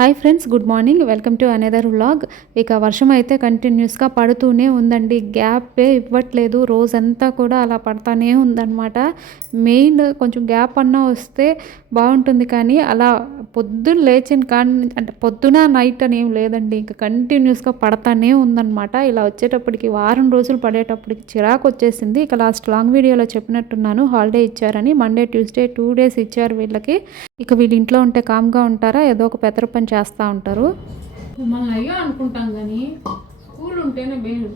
Hi friends, good morning. Welcome to another vlog. ఇక వర్షం అయితే కంటిన్యూస్గా పడుతూనే ఉందండి. గ్యాపే ఇవ్వట్లేదు. రోజంతా కూడా అలా పడతానే ఉందన్నమాట. మెయిన్ కొంచెం గ్యాప్ అన్నా వస్తే బాగుంటుంది, కానీ అలా పొద్దున్న లేచిన అంటే పొద్దున నైట్ అని ఏం లేదండి. ఇంకా కంటిన్యూస్గా పడతానే ఉందన్నమాట. ఇలా వచ్చేటప్పటికి వారం రోజులు పడేటప్పటికి చిరాకు వచ్చేసింది. ఇక లాంగ్ వీడియోలో చెప్పినట్టున్నాను, హాలిడే ఇచ్చారని. మండే ట్యూస్డే 2 days ఇచ్చారు వీళ్ళకి. ఇక వీళ్ళు ఇంట్లో ఉంటే కామ్గా ఉంటారా, ఏదో ఒక పెద్ద పని చేస్తూ ఉంటారు. మనం అయ్యో అనుకుంటాం, కానీ స్కూల్ ఉంటేనే మేలు.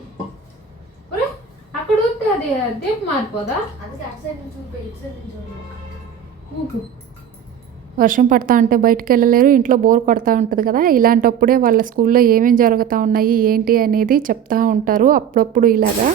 అక్కడ ఉంటే అది దీప మారిపోదా? వర్షం పడతా ఉంటే బయటికి వెళ్ళలేరు, ఇంట్లో బోర్ కొడతా ఉంటుంది కదా. ఇలాంటప్పుడే వాళ్ళ స్కూల్లో ఏమేమి జరుగుతూ ఉన్నాయి ఏంటి అనేది చెప్తా ఉంటారు అప్పుడప్పుడు ఇలాగా.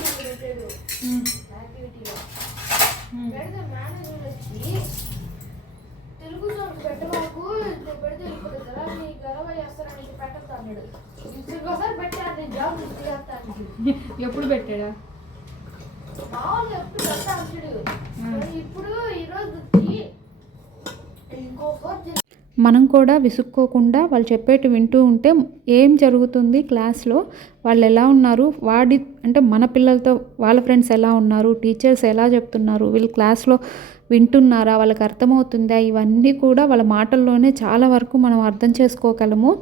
ఎప్పుడు పెట్టాడా? మనం కూడా విసుక్కోకుండా వాళ్ళు చెప్పేటి వింటూ ఉంటే ఏం జరుగుతుంది క్లాస్లో, వాళ్ళు ఎలా ఉన్నారు, అంటే మన పిల్లలతో వాళ్ళ ఫ్రెండ్స్ ఎలా ఉన్నారు, టీచర్స్ ఎలా చెప్తున్నారు, వీళ్ళు క్లాస్లో వింటున్నారా, వాళ్ళకి అర్థమవుతుందా, ఇవన్నీ కూడా వాళ్ళ మాటల్లోనే చాలా వరకు మనం అర్థం చేసుకోగలము.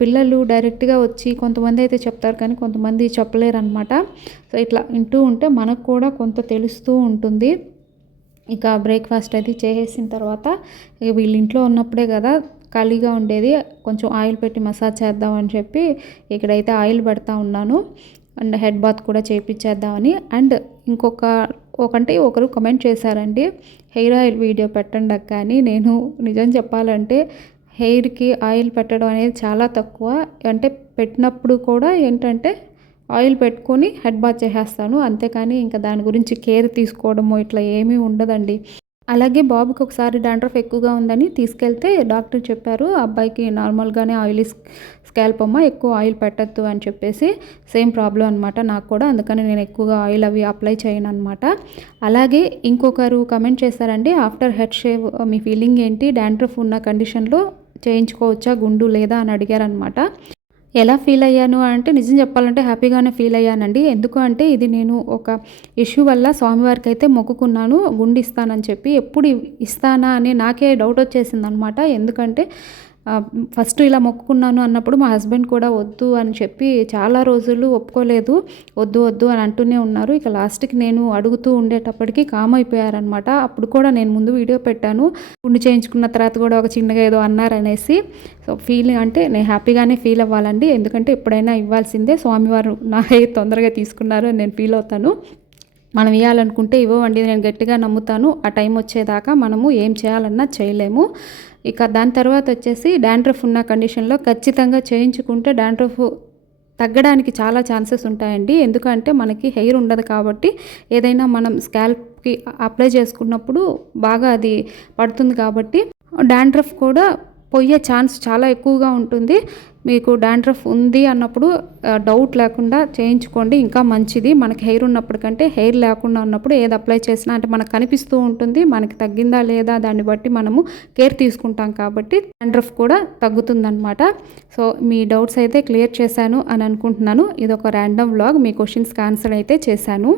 పిల్లలు డైరెక్ట్గా వచ్చి కొంతమంది అయితే చెప్తారు, కానీ కొంతమంది చెప్పలేరు అనమాట. సో ఇట్లా వింటూ ఉంటే మనకు కూడా కొంత తెలుస్తూ ఉంటుంది. ఇక బ్రేక్ఫాస్ట్ అది చేసేసిన తర్వాత వీళ్ళ ఇంట్లో ఉన్నప్పుడే కదా ఖాళీగా ఉండేది, కొంచెం ఆయిల్ పెట్టి మసాజ్ చేద్దామని చెప్పి ఇక్కడైతే ఆయిల్ పెడతా ఉన్నాను. అండ్ హెడ్ బాత్ కూడా చేయించేద్దామని. అండ్ ఒకరు కమెంట్ చేశారండి, హెయిర్ ఆయిల్ వీడియో పెట్టండి అక్క అని. నేను నిజం చెప్పాలంటే హెయిర్కి ఆయిల్ పెట్టడం అనేది చాలా తక్కువ. అంటే పెట్టినప్పుడు కూడా ఏంటంటే ఆయిల్ పెట్టుకొని హెడ్ బాత్ చేసేస్తాను, అంతేకాని ఇంకా దాని గురించి కేర్ తీసుకోవడము ఇట్లా ఏమీ ఉండదండి. అలాగే బాబుకి ఒకసారి డాండ్రఫ్ ఎక్కువగా ఉందని తీసుకెళ్తే డాక్టర్ చెప్పారు, అబ్బాయికి నార్మల్గానే ఆయిలీ స్కాల్ప్ అమ్మ, ఎక్కువ ఆయిల్ పెట్టద్దు అని చెప్పేసి. సేమ్ ప్రాబ్లం అనమాట నాకు కూడా, అందుకని నేను ఎక్కువగా ఆయిల్ అవి అప్లై చేయను అనమాట. అలాగే ఇంకొకరు కమెంట్ చేశారండి, ఆఫ్టర్ హెడ్ షేవ్ మీ ఫీలింగ్ ఏంటి, డాండ్రఫ్ ఉన్న కండిషన్లో చేయించుకోవచ్చా గుండు లేదా అని అడిగారనమాట. ఎలా ఫీల్ అయ్యాను అంటే, నిజం చెప్పాలంటే హ్యాపీగానే ఫీల్ అయ్యానండి. ఎందుకు అంటే ఇది నేను ఒక ఇష్యూ వల్ల స్వామివారికి అయితే మొక్కుకున్నాను గుండు ఇస్తానని చెప్పి. ఎప్పుడు ఇస్తానా అని నాకే డౌట్ వచ్చేసింది అనమాట. ఎందుకంటే ఫస్ట్ ఇలా మొక్కుకున్నాను అన్నప్పుడు మా హస్బెండ్ కూడా వద్దు అని చెప్పి చాలా రోజులు ఒప్పుకోలేదు, వద్దు వద్దు అని అంటూనే ఉన్నారు. ఇక లాస్ట్కి నేను అడుగుతూ ఉండేటప్పటికి కామ్ అయిపోయారనమాట. అప్పుడు కూడా నేను ముందు వీడియో పెట్టాను, గుండు చేయించుకున్న తర్వాత కూడా ఒక చిన్నగా ఏదో అన్నారనేసి. సో ఫీలింగ్ అంటే నేను హ్యాపీగానే ఫీల్ అవ్వాలండి, ఎందుకంటే ఎప్పుడైనా ఇవ్వాల్సిందే. స్వామివారు నా హెయిర్ తొందరగా తీసుకున్నారు అని నేను ఫీల్ అవుతాను. మనం ఇవ్వాలనుకుంటే ఇవ్వండి, నేను గట్టిగా నమ్ముతాను. ఆ టైం వచ్చేదాకా మనము ఏం చేయాలన్నా చేయలేము. ఇక దాని తర్వాత వచ్చేసి డాండ్రఫ్ ఉన్న కండిషన్లో ఖచ్చితంగా చేయించుకుంటే డాండ్రఫ్ తగ్గడానికి చాలా ఛాన్సెస్ ఉంటాయండి. ఎందుకంటే మనకి హెయిర్ ఉండదు కాబట్టి ఏదైనా మనం స్కాల్ప్కి అప్లై చేసుకున్నప్పుడు బాగా అది పడుతుంది కాబట్టి డాండ్రఫ్ కూడా పోయే ఛాన్స్ చాలా ఎక్కువగా ఉంటుంది. మీకు డాండ్రఫ్ ఉంది అన్నప్పుడు డౌట్ లేకుండా చేయించుకోండి, ఇంకా మంచిది. మనకి హెయిర్ ఉన్నప్పుడు కంటే హెయిర్ లేకుండా ఉన్నప్పుడు ఏది అప్లై చేసినా అంటే మనకు కనిపిస్తూ ఉంటుంది, మనకి తగ్గిందా లేదా దాన్ని బట్టి మనము కేర్ తీసుకుంటాం కాబట్టి డాండ్రఫ్ కూడా తగ్గుతుందన్నమాట. సో మీ డౌట్స్ అయితే క్లియర్ చేశాను అని అనుకుంటున్నాను. ఇది ఒక ర్యాండమ్ వ్లాగ్, మీ క్వశ్చన్స్కి ఆన్సర్ అయితే చేశాను.